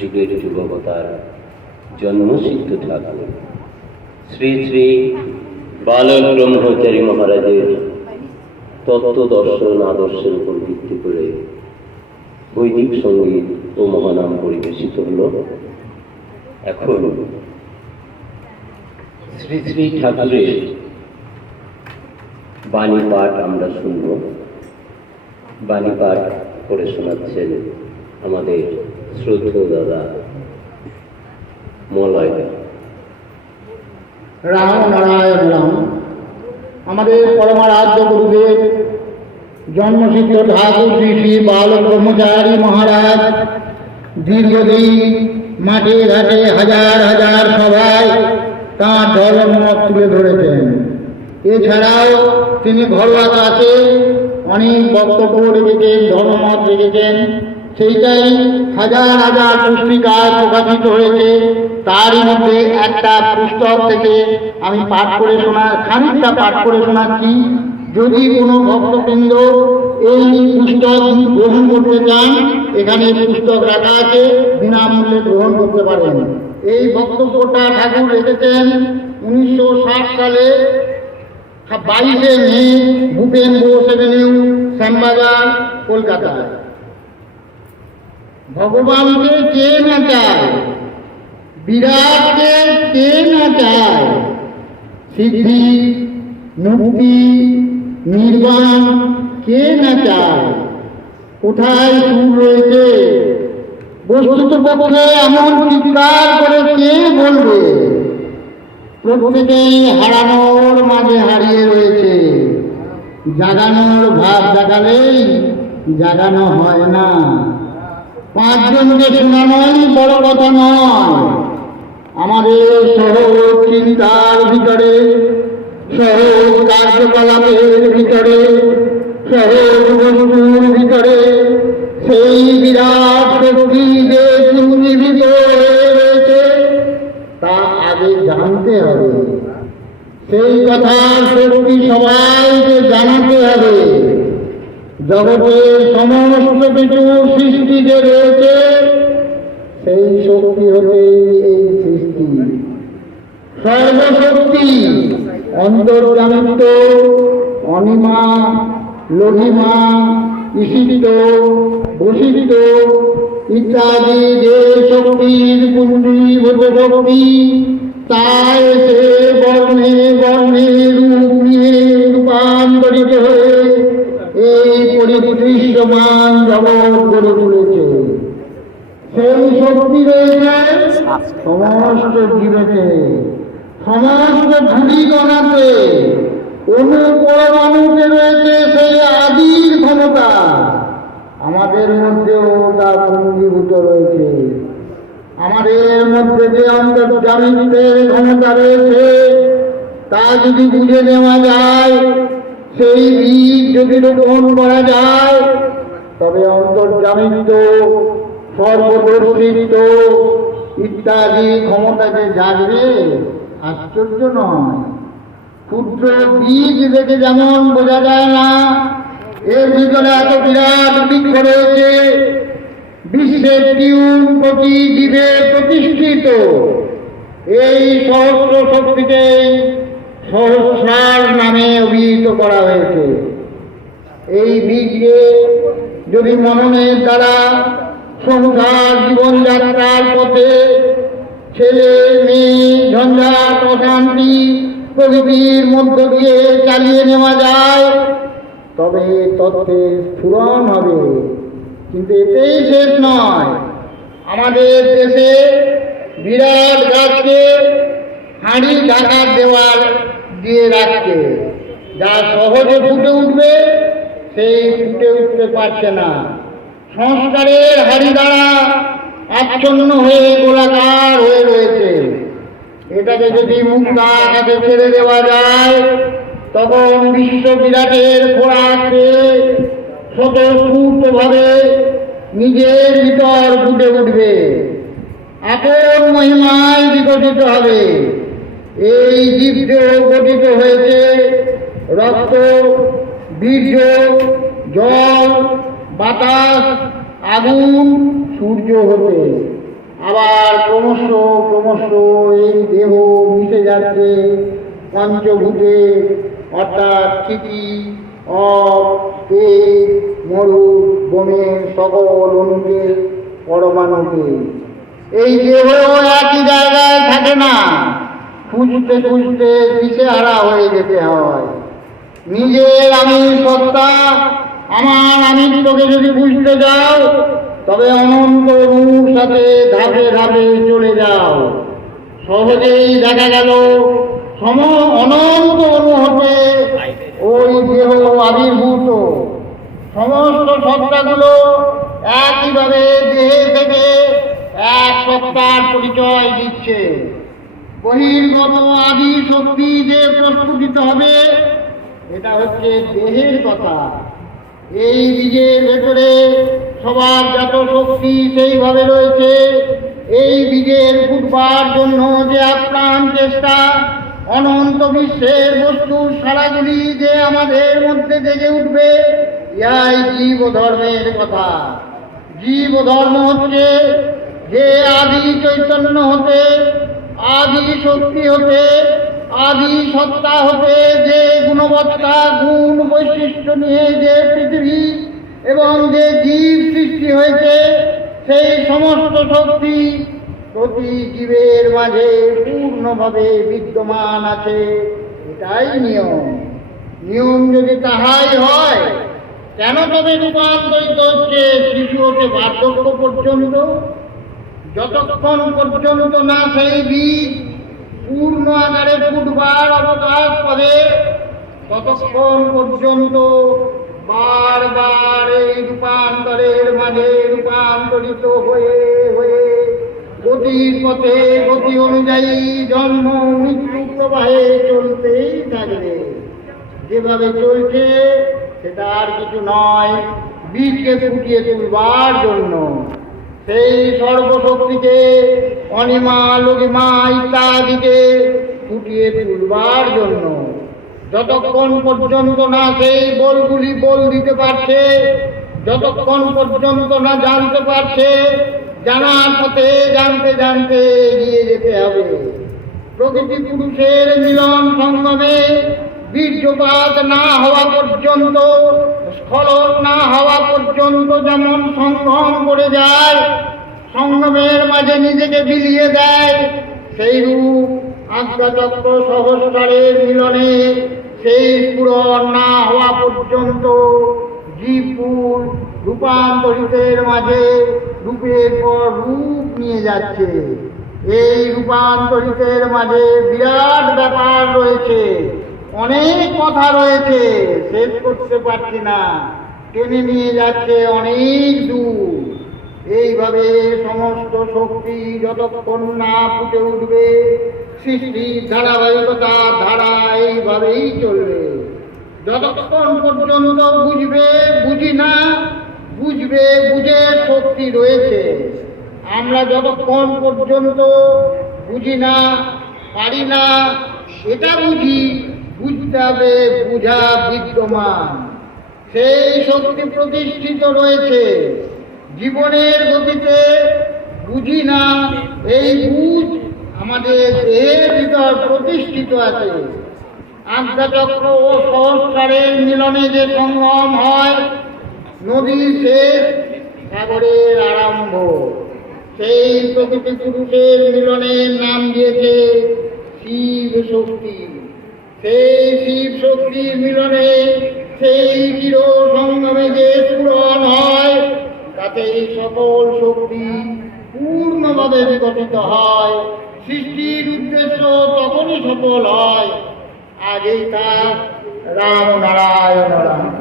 যুগের যুগবতার জন্মসিদ্ধ ঠাকুর শ্রী শ্রী বালক ব্রহ্মচারী মহারাজের তত্ত্ব দর্শন আদর্শের উপর ভিত্তি করে বৈদিক সংগীত ও মহানাম পরিবেশিত হল। এখন শ্রী শ্রী ঠাকুরের বাণী পাঠ আমরা শুনব। বাণী পাঠ করে শোনাচ্ছেন আমাদের শ্রদ্ধ দাদা মলয়। রাম নারায়ণ রাম। আমাদের পরমারাধ্য গুরুদেব, জন্মসিদ্ধ ঠাকুর শ্রী শ্রী ব্রহ্মচারী মহারাজ, দীর্ঘদিন মাঠে ঘাটে হাজার হাজার সভায় তাঁর ধর্মমত তুলে ধরেছেন। এছাড়াও তিনি ঘরোয়া কাছে অনেক বক্তব্য রেখেছেন, ধর্মমত রেখেছেন। সেইটাই হাজার হাজার পুস্তিকায় প্রকাশিত হয়েছে। তারই মধ্যে একটা পুস্তক থেকে আমি পাঠ করে শোনা, খানিকটা পাঠ করে শোনাচ্ছি। যদি কোনো ভক্তবৃন্দ এই পুস্তক গ্রহণ করতে চান, এখানে পুস্তক রাখা আছে, বিনামূল্যে গ্রহণ করতে পারেন। এই বক্তব্যটা ঠাকুর রেখেছেন উনিশশো ষাট সালে বাইশে মে, ভূপেন বোস শ্যামবাজার কলকাতায় ভগবানকে কে না চায়? বিরাটকে কে না চায়? সিদ্ধি, মুক্তি, নির্বাণ কে না চায়? কোথায় সুর রয়েছে? বস্তুত পক্ষে এমন চিৎকার করে কে বলবে? প্রত্যেকেই হারানোর মাঝে হারিয়ে রয়েছে। জাগানোর ভাব জাগালেই জাগানো হয় না। পাঁচজনকে শোনানোই বড় কথা নয় আমাদের সহজ চিন্তার ভিতরে সহজ কার্যকলাপের ভিতরে সহজ জগতের সমস্ত কিছু সৃষ্টি যে রয়েছে, সেই শক্তি হলে এই সৃষ্টি। সর্বশক্তি অন্তর্জামিত অনিমা লঘিমা ঈশিত বসিত ইত্যাদি যে শক্তির পুঞ্জীভূত শক্তি তাই সে বর্ণে বর্ণে রূপ পরিদৃশ্যমান জগৎ গড়ে তুলেছে সেই শক্তি রয়েছে সমস্ত জীবেতে। সমস্ত ধূলিকণাতে অনুপরমাণুতে রয়েছে সেই আদির ক্ষমতা। আমাদের মধ্যেও তা পুঞ্জীভূত রয়েছে। আমাদের মধ্যে যে অন্তর্জামিতের ক্ষমতা রয়েছে, তা যদি বুঝে নেওয়া যায় সেই বীজ যদি রোপণ করা যায়, তবে অন্তর্জামিত সর্বদর্শিত ইত্যাদি ক্ষমতা যে জাগবে আশ্চর্য নয়। ক্ষুদ্র বীজ দেখে যেমন বোঝা যায় না এর ভিতরে এত বিরাট বৃক্ষ রয়েছে, বিশ্বের টিউন প্রতি জীবে প্রতিষ্ঠিত। এই সহস্র শক্তিকেই সহস্রার নামে অভিহিত করা হয়েছে। এই বীজকে যদি মননের দ্বারা সংসার জীবনযাত্রার পথে ছেলে, মেয়ে, ঝঞ্ঝাট, অশান্তি প্রকৃতির মধ্য দিয়ে চালিয়ে নেওয়া যায়, তবে তত্ত্বের স্ফুরণ হবে। কিন্তু এতেই শেষ নয়। আমাদের দেশে বিরাট গাছকে হাঁড়ি ঢাকার দেওয়াল দিয়ে রাখছে যা সহজে ফুটে উঠবে, সেই ফুটে উঠতে পারছে না। সংস্কারের হাড়ি দ্বারা আচ্ছন্ন হয়ে গোলাকার হয়ে রয়েছে। এটাকে যদি মুক্ত আকাশে ছেড়ে দেওয়া যায়, তখন বিশ্ব বিরাটের খোরাকে স্বতঃস্ফূর্তভাবে নিজের ভিতর ফুটে উঠবে। আপন মহিমায় বিকশিত হবে। এই জীব্য গঠিত হয়েছে রক্ত, বীর্য, জল, বাতাস, আগুন, সূর্য হতে। আবার ক্রমশ ক্রমশ এই দেহ মিশে যাচ্ছে পঞ্চভূতে, অর্থাৎ চিতি, অপ মরু বমের সকল অনুকে পরমাণুকে। এই দেহ একই জায়গায় থাকে না। খুঁজতে খুঁজতে দিশেহারা হয়ে যেতে হয়। নিজের আমি সত্তা, আমার আমিত্বকে যদি বুঝতে যাও, তবে অনন্ত রূপ সাথে ধাপে ধাপে চলে যাও। সহজেই দেখা গেল, সম অনন্ত অনু হতে ওই দেহ আবির্ভূত। সমস্ত সত্তাগুলো একইভাবে দেহে থেকে এক সত্তার পরিচয় দিচ্ছে। বহির্গত আদি শক্তি যে প্রস্ফুটিত হবে, এটা হচ্ছে দেহের কথা। এই বীজের ভেতরে সবার যত শক্তি সেইভাবে রয়েছে, এই বীজের ফুটবার জন্য যে আপ্রাণ চেষ্টা, অনন্ত বিশ্বের বস্তুর সারাগুলি যে আমাদের মধ্যে জেগে উঠবে ইহাই জীব ধর্মের কথা। জীব ধর্ম হচ্ছে যে আদি চৈতন্য হতে আদি শক্তি হতে, আদি সত্তা হতে, যে গুণবত্তা, গুণ বৈশিষ্ট্য নিয়ে যে পৃথিবী এবং যে জীব সৃষ্টি হয়েছে, সেই সমস্ত শক্তি প্রতি জীবের মাঝে পূর্ণভাবে বিদ্যমান আছে। এটাই নিয়ম। নিয়ম যদি তাহাই হয়, কেন তবে রূপান্তরিত হচ্ছে? শিশু হতে বার্ধক্য পর্যন্ত যতক্ষণ পর্যন্ত না সেই বীজ পূর্ণ আকারে ফুটবার অবকাশ পাবে, ততক্ষণ পর্যন্ত বারবার এই রূপান্তরের মাঝে রূপান্তরিত হয়ে হয়ে গতির পথে, গতি অনুযায়ী জন্ম, মৃত্যু প্রবাহে চলতেই থাকবে। যেভাবে চলছে, সেটা আর কিছু নয় বীজকে ফুটিয়ে তুলবার জন্য। সেই সর্বশক্তিকে অনিমা লঘিমা ইত্যাদিকে ফুটিয়ে তুলবার জন্য যতক্ষণ পর্যন্ত না সেই বলগুলি বল দিতে পারছে, যতক্ষণ পর্যন্ত না জানতে পারছে, জানার পথে জানতে জানতে এগিয়ে যেতে হবে। প্রকৃতি পুরুষের মিলন সঙ্গমে বীর্যপাত না হওয়া পর্যন্ত, স্খলন না হওয়া পর্যন্ত যেমন সংগ্রম করে যায় সঙ্গমের মাঝে নিজেকে বিলিয়ে দেয়, সেই রূপ আজ্ঞাচক্র সহস্রারের মিলনে সেই পূরণ না হওয়া পর্যন্ত জীবপুর রূপান্তরিতের মাঝে রূপের পর রূপ নিয়ে যাচ্ছে। এই রূপান্তরিতের মাঝে বিরাট ব্যাপার রয়েছে। অনেক কথা রয়েছে, শেষ করতে পারছি না। টেনে নিয়ে যাচ্ছে অনেক দূর। এইভাবে সমস্ত শক্তি যতক্ষণ না ফুটে উঠবে সৃষ্টির ধারাবাহিকতা, ধারা এইভাবেই চলবে। যতক্ষণ পর্যন্ত বুঝবে, বুঝি না, বুঝবে, বুঝে শক্তি রয়েছে। আমরা যতক্ষণ পর্যন্ত বুঝি না, পারি না, এটা বুঝি বুঝতে হবে বুঝা বিদ্যমান। সেই শক্তি প্রতিষ্ঠিত রয়েছে। জীবনের গতিতে বুঝি না, এই বুঝ আমাদের দেহের ভিতর প্রতিষ্ঠিত আছে। আজ্ঞাচক্র ও সংস্কারের মিলনে যে সংগ্রাম হয় নদীর শেষ সাগরের আরম্ভ। সেই প্রকৃতি পুরুষের মিলনের নাম দিয়েছে শিব শক্তি। সেই শিব শক্তির মিলনে, সেই চির সংগ্রামে যে পূরণ হয় তাতে সকল শক্তি পূর্ণভাবে বিকশিত হয়। সৃষ্টির উদ্দেশ্য তখনই সফল হয়। আগেই তার রাম নারায়ণ রাম।